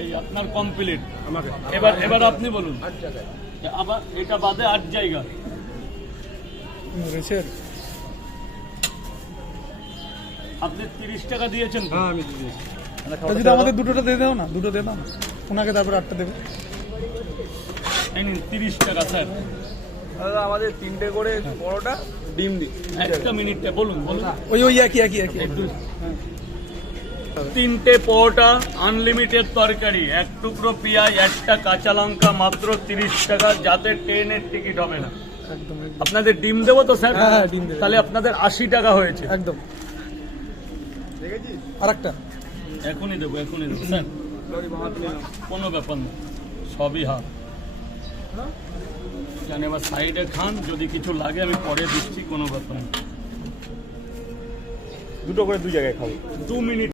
এই আপনার কমপ্লিট। এবার আপনি বলুন। আবার এটা বাদে 8 জায়গা আপনি 30 টাকা দিয়েছেন। হ্যাঁ আমি দিয়েছি। যদি আমাদের দুটোটা দিয়ে দাও না, দুটো দিয়ে দাও না, ওনাকে তারপর 8টা দেবে। এই নিন 30 টাকা স্যার। দাদা আমাদের 3টে করে পরোটা ডিম দিন। একটা মিনিটে বলুন। ওই একই একটু 3টে পরোটা, আনলিমিটেড তরকারি, 1 টুকরো পেঁয়াজ, 1টা কাঁচা লঙ্কা, মাত্র 30 টাকা, যাতে ট্রেনের টিকিট হবে না। একদম আপনাদের ডিম দেবো তো স্যার? হ্যাঁ, ডিম দেবো। তাহলে আপনাদের 80 টাকা হয়েছে। একদম। আরেকটা এখনই দেবো স্যার, কোনো ব্যাপার না, সবই হাফ। জানি এবার সাইডে খান, যদি কিছু লাগে আমি পরে দিচ্ছি, কোনো ব্যাপার না। 2টো করে 2 জায়গায় খাবো। 2 মিনিট।